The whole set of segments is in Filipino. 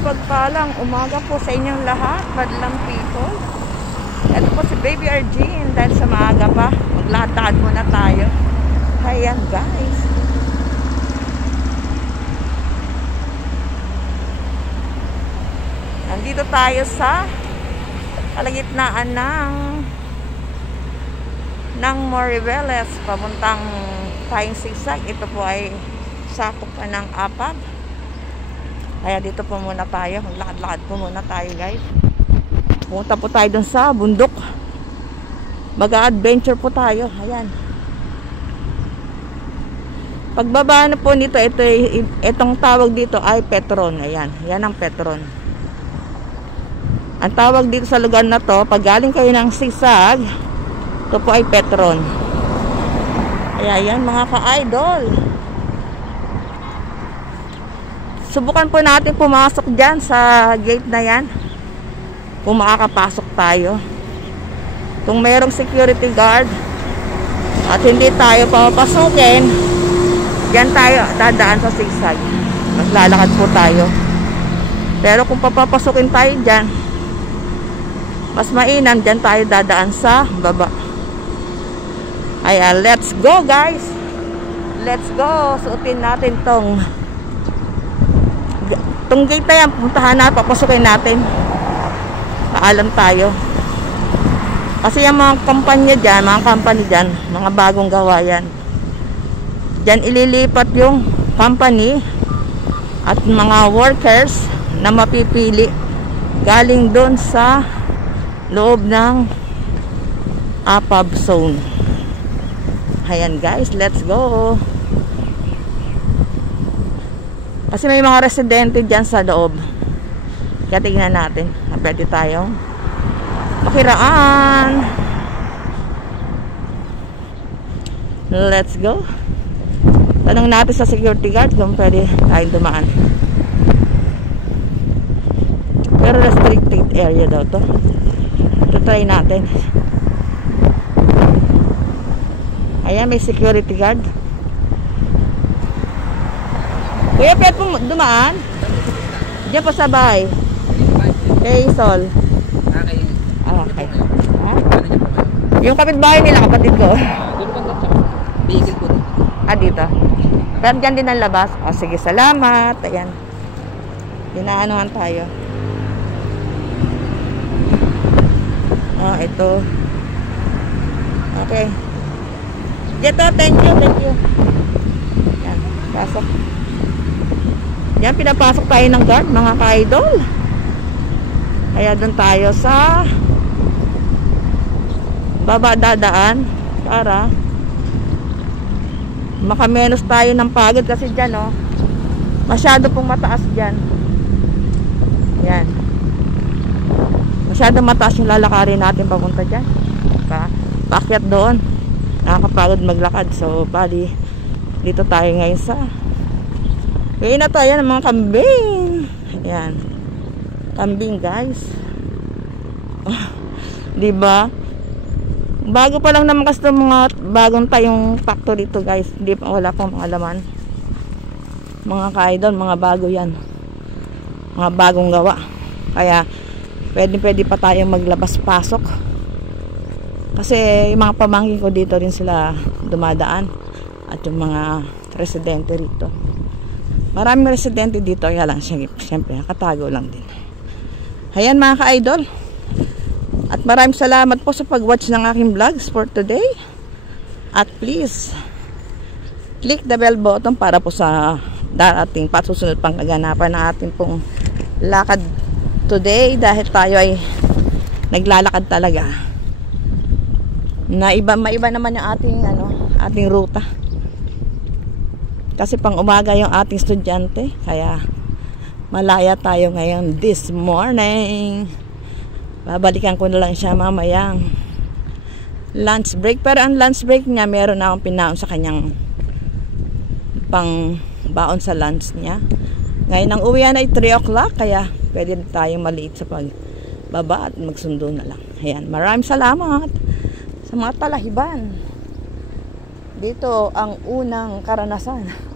mapagpalang umaga po sa inyong lahat, madlang people. Ito po si Baby Argene, dahil sa maaga pa, maglatad muna tayo. Ayan guys. Nandito tayo sa kalagitnaan ng Moriveles, papuntang tayong sigsag. Ito po ay sakop pa ng Apag. Kaya dito po muna tayo, maglakad-lakad po muna tayo guys. Pumunta po tayo dun sa bundok. Mag-adventure po tayo. Ayan. Pagbaba na po nito, itong tawag dito ay Petron. Ayan, yan ang Petron. Ang tawag dito sa lugar na to, pag galing kayo ng sigsag, ito po ay Petron. Ayan, yan mga ka-idol. Subukan po natin pumasok dyan sa gate na yan. Kung makakapasok tayo. Kung mayroong security guard at hindi tayo papapasukin, dyan tayo dadaan sa sigsag. Maglalakad po tayo. Pero kung papapasukin tayo dyan, mas mainam dyan tayo dadaan sa baba. Ayan, let's go guys. Let's go. Suotin natin tong gate na yan, puntahan na, papasukin natin. Paalam tayo. Kasi yung mga kumpanya dyan, mga bagong gawa yan. Dyan ililipat yung company at mga workers na mapipili galing doon sa loob ng APAB zone. Ayan guys, let's go. Kasi may mga residente dyan sa loob. Kaya tingnan natin. Pwede tayong makiraan. Let's go. Tanong natin sa security guard kung pwede tayong dumaan. Pero restricted area daw to. Ito try natin. Ayan, may security guard. Kuya, pwede po dumaan? Diyan pa sa bahay. Kay Sol. Okay. Ha? Yung kapitbahay nila, kapatid ko. Vehicle po dito. Dito. Pero dyan din ang labas. Sige, salamat. Ayan. Dinaanuhan tayo. Ito. Okay. Dito, thank you. Yan, pasok. Yan, pinapasok tayo ng guard, mga ka-idol. Kaya doon tayo sa baba dadaan para makamenos tayo ng pagod kasi dyan, masyado pong mataas dyan. Yan. Masyado mataas yung lalakarin natin papunta dyan. Paakyat doon. Nakakapagod maglakad. So, bali, dito tayo ngayon sa ngayon na tayo ng mga kambing. Ayan. Kambing guys. Diba? Bago pa lang naman kasi mga bagong tayong factory to guys. Hindi pa, wala pang mga laman. Mga ka-idol, mga bago yan. Mga bagong gawa. Kaya pwede pa tayong maglabas-pasok. Kasi yung mga pamangkin ko dito rin sila dumadaan. At yung mga residente rito. Maraming residente dito, kaya lang siyempre nakatago lang din. Ayan mga ka-idol. At maraming salamat po sa pag-watch ng aking vlogs for today. At please, click the bell button para po sa darating pasusunod pang kaganapan ng ating pong lakad today. Dahil tayo ay naglalakad talaga. Maiba naman yung ating ruta. Kasi pang umaga yung ating estudyante. Kaya malaya tayo ngayon this morning. Babalikan ko na lang siya mamayang lunch break. Pero ang lunch break niya, meron na akong pinaon sa kanyang pang baon sa lunch niya. Ngayon ang uwian ay 3 o'clock. Kaya pwede tayong maliit sa pagbaba at magsundo na lang. Ayan, maraming salamat sa mga talahiban. Dito ang unang karanasan.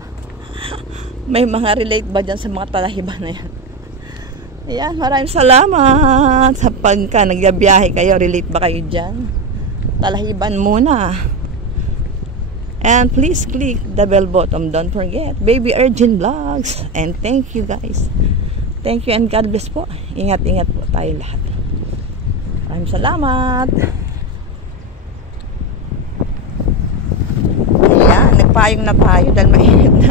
May mga relate ba dyan sa mga talahiban na yan? Ayan, maraming salamat sa pagka nagbiyahe kayo. Relate ba kayo dyan? Talahiban muna. And please click the bell button. Don't forget, Baby Urgent Vlogs. And thank you guys. Thank you and God bless po. Ingat-ingat po tayo lahat. Maraming salamat. Ayan, nagpayong na tayo dahil mainit na